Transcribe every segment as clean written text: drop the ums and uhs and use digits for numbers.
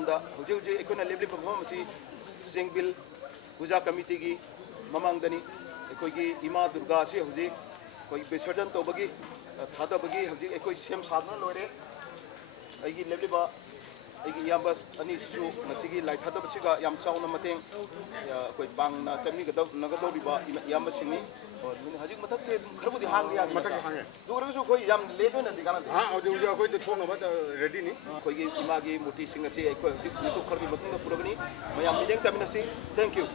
ꯃꯌꯥꯝꯗ ꯍꯧꯖꯤꯛ ꯍꯧꯖꯤꯛ ꯑꯩꯈꯣꯏꯅ ꯂꯦꯞꯂꯤꯕ ꯃꯐꯝ ꯑꯁꯤ ꯆꯦꯡꯕꯤꯜ ꯄꯨꯖꯥ ꯀꯃꯤꯇꯤꯒꯤ ꯃꯃꯥꯡꯗꯅꯤ ꯑꯩꯈꯣꯏꯒꯤ ꯏꯃꯥ ꯗꯨꯔꯒꯥ ꯑꯁꯤ ꯍꯧꯖꯤꯛ ꯑꯩꯈꯣꯏ ꯕꯤꯁꯔꯖꯟ ꯇꯧꯕꯒꯤ ꯊꯥꯗꯕꯒꯤ ꯍꯧꯖꯤꯛ ꯑꯩꯈꯣꯏ ꯁꯦꯝ ꯁꯥꯗꯨꯅ ꯂꯣꯏꯔꯦ ꯑꯩꯒꯤ ꯂꯦꯞꯂꯤꯕ ꯑꯩꯒꯤ ꯏꯌꯥꯝꯕ ꯑꯅꯤꯁꯤꯁꯨ ꯃꯁꯤꯒꯤ ꯂꯥꯏ ꯊꯥꯗꯕꯁꯤꯒ ꯌꯥꯝ ꯆꯥꯎꯅ ꯃꯇꯦꯡ ꯑꯩꯈꯣꯏ ꯄꯥꯡꯅ ꯆꯠꯃꯤꯟꯅꯒꯗꯧꯔꯤꯕ ꯏꯌꯥꯝꯕꯁꯤꯡꯅꯤ ꯍꯧꯖꯤꯛ ꯃꯊꯛꯁꯦ ꯈꯔꯕꯨꯗꯤ ꯍꯥꯡꯗꯤ ꯍꯥꯡꯉꯤ ꯃꯊꯛ ꯍꯥꯡꯉꯦ ꯑꯗꯨ ꯑꯣꯏꯔꯒꯁꯨ ꯑꯩꯈꯣꯏ ꯌꯥꯝ ꯂꯦꯠ ꯑꯣꯏꯅꯗꯤ ꯀꯥꯟꯅꯗꯦ ꯍꯧꯖꯤꯛ ꯍꯧꯖꯤꯛ ꯑꯩꯈꯣꯏꯗ ꯊꯣꯛꯅꯕ ꯔꯦꯗꯤꯅꯤ ꯑꯩꯈꯣꯏꯒꯤ ꯏꯃꯥꯒꯤ ꯃꯨꯔꯇꯤꯁꯤꯡ ꯑꯁꯤ ꯑꯩꯈꯣꯏ ꯍꯧꯖꯤꯛ ꯃꯤꯇꯣꯞ ꯈꯔꯒꯤ ꯃꯇꯨꯡꯗ ꯄꯨꯔꯒꯅꯤ ꯃꯌꯥꯝ ꯃꯤꯠꯌꯦꯡ ꯇꯥꯃꯤꯟꯅꯁꯤ thank you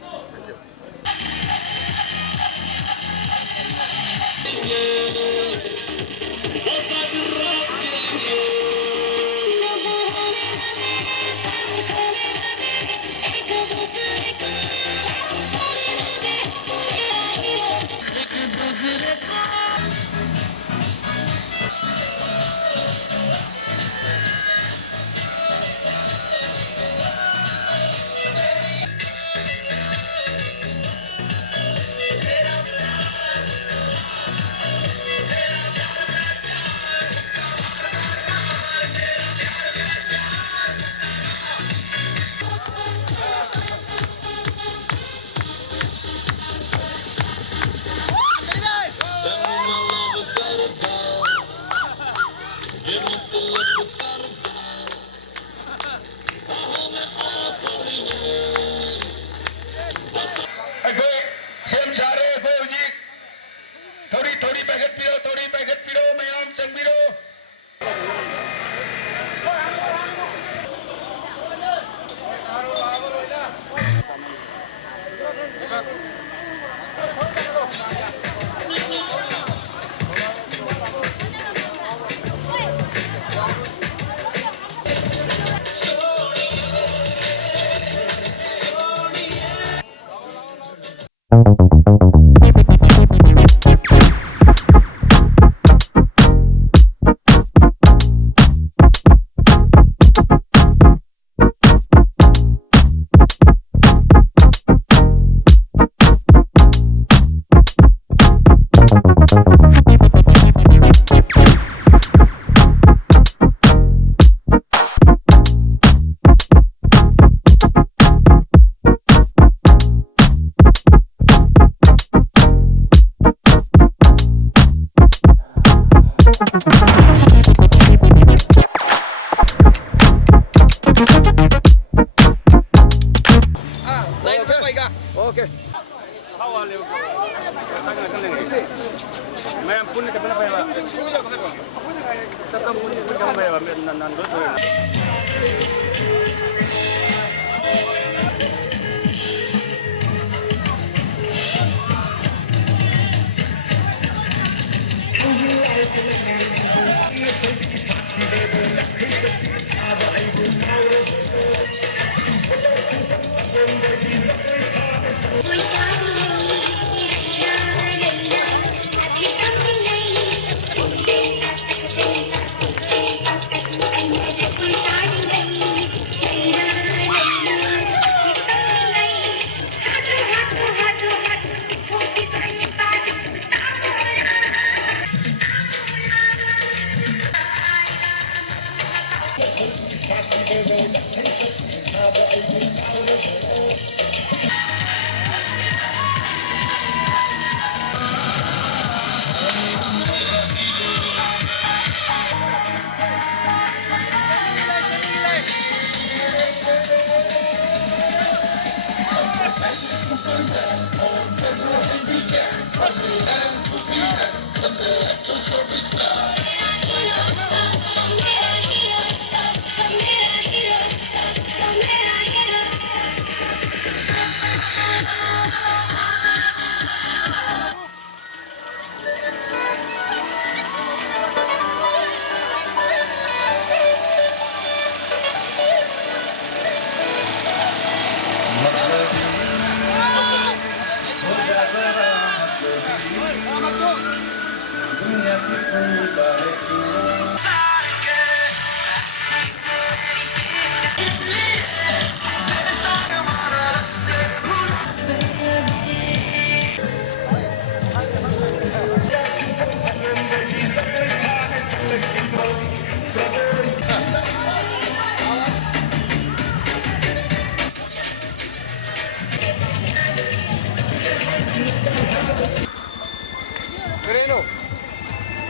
Okay.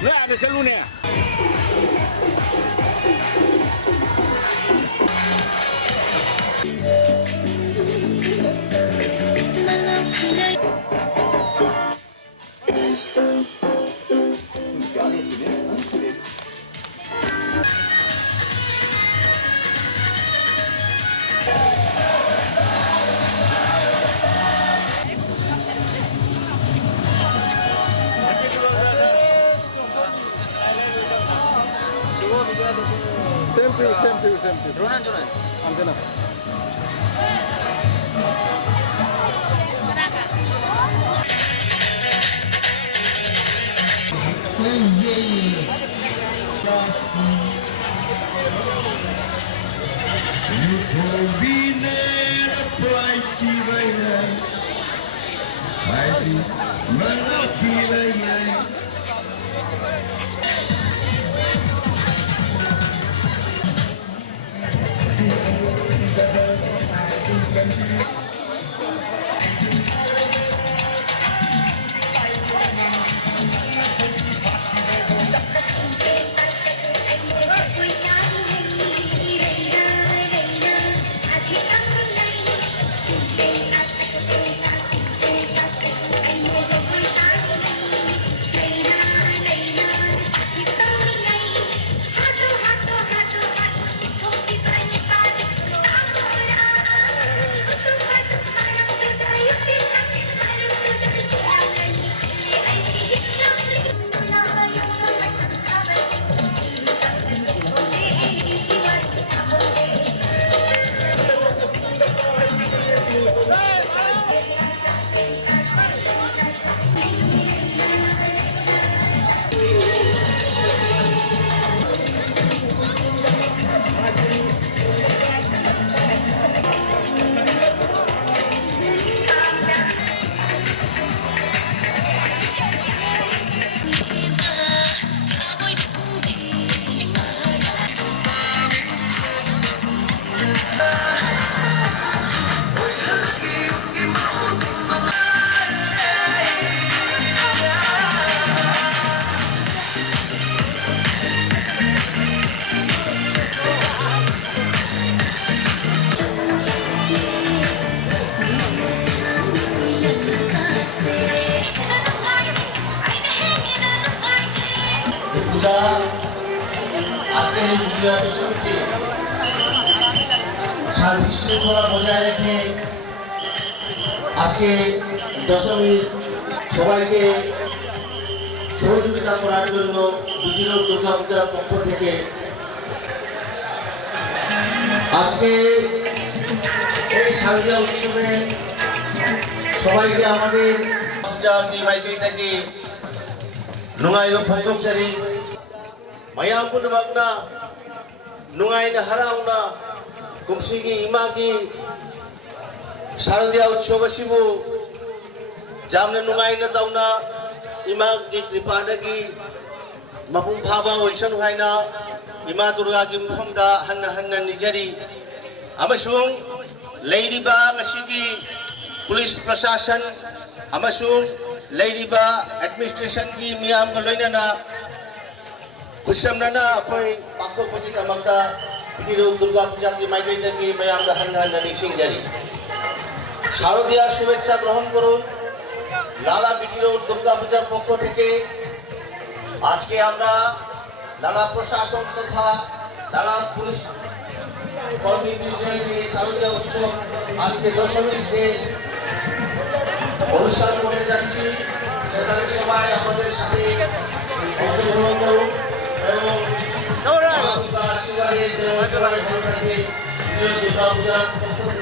Lo ada selunya. Same to you, same to you, same to you. Ronan Jonan. Antena. পূজা আজকের এই পূজা সত্যি শান্তি শৃঙ্খলা বজায় রেখে আজকে দশমীর সবাইকে সহযোগিতা করার জন্য বিভিন্ন দুর্গা পূজার পক্ষ থেকে আজকে এই শারদীয়া উৎসবে সবাইকে আমাদের পূজা মাইকেটাকে ꯅꯨꯡꯉꯥꯏꯕ ꯐꯣꯡꯗꯣꯛꯆꯔꯤ ꯃꯌꯥꯝ ꯄꯨꯝꯅꯃꯛꯅ ꯅꯨꯡꯉꯥꯏꯅ ꯍꯔꯥꯎꯅ ꯀꯨꯝꯁꯤꯒꯤ ꯏꯃꯥꯒꯤ ꯁꯥꯔꯗꯤꯌꯥ ꯎꯠꯁꯣꯕ ꯑꯁꯤꯕꯨ ꯌꯥꯝꯅ ꯅꯨꯡꯉꯥꯏꯅ ꯇꯧꯅ ꯏꯃꯥꯒꯤ ꯀ꯭ꯔꯤꯄꯥꯗꯒꯤ ꯃꯄꯨꯡ ꯐꯥꯕ ꯑꯣꯏꯁꯅꯨ ꯍꯥꯏꯅ ꯏꯃꯥ ꯗꯨꯔꯒꯥꯒꯤ ꯃꯐꯝꯗ ꯍꯟꯅ ꯍꯟꯅ ꯅꯤꯖꯔꯤ ꯑꯃꯁꯨꯡ ꯂꯩꯔꯤꯕ ꯉꯁꯤꯒꯤ ꯄꯨꯂꯤꯁ ꯄ꯭ꯔꯁꯥꯁꯟ ꯑꯃꯁꯨꯡ ꯂꯩꯔꯤꯕ ꯑꯦꯗꯃꯤꯅꯤꯁꯇ꯭ꯔꯦꯁꯟꯒꯤ ꯃꯤꯌꯥꯝꯒ ꯂꯣꯏꯅꯅ ꯈꯨꯠꯁꯝꯅꯅ ꯑꯩꯈꯣই ꯄꯥꯡꯊꯣꯛꯄꯒꯤꯗꯃꯛꯇ ꯄꯤꯇꯤꯔꯣꯛ দুর্গা পূজাꯒꯤ মাইকেটাকে ꯃꯌꯥꯝꯗ ꯍꯟꯅ ꯍꯟꯅ নিশিংজারি শারদীয়ার শুভেচ্ছা গ্রহণ করুন লালা পিটিরোড দুর্গা পূজার পক্ষ থেকে আজকে আমরা লালা প্রশাসন তথা লালা পুলিশ কর্মীদের এই শারদীয়া উৎসব আজকে দশমীর যে অনুষ্ঠান করতে যাচ্ছি সেখানে সবাই আমাদের সাথে অংশগ্রহণ করুন এবং আশীর্বাদের জন্য সবাই ভালো থাকে দুর্গা পূজার পক্ষ